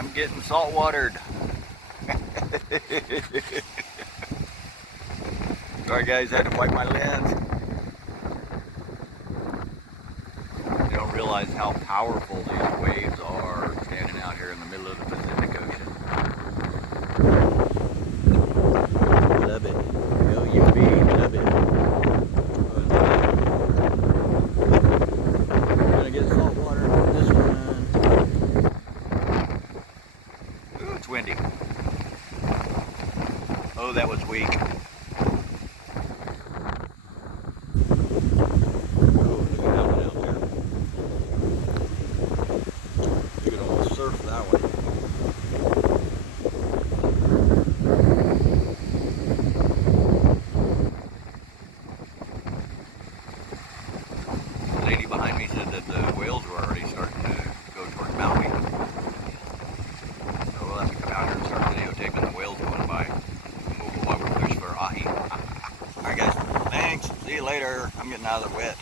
I'm getting salt watered. Sorry guys, I had to wipe my lens. You don't realize how powerful these waves are standing out here in the middle of the Pacific Ocean. Love it. Go UB, love it. We're gonna get salt water on this one. Ooh, it's windy. Oh, that was weak. Surf that one. The lady behind me said that the whales were already starting to go toward Maui. So we'll have to come out here and start videotaping the whales going by while we fish for ahi. Alright guys, thanks. See you later. I'm getting out of the wet.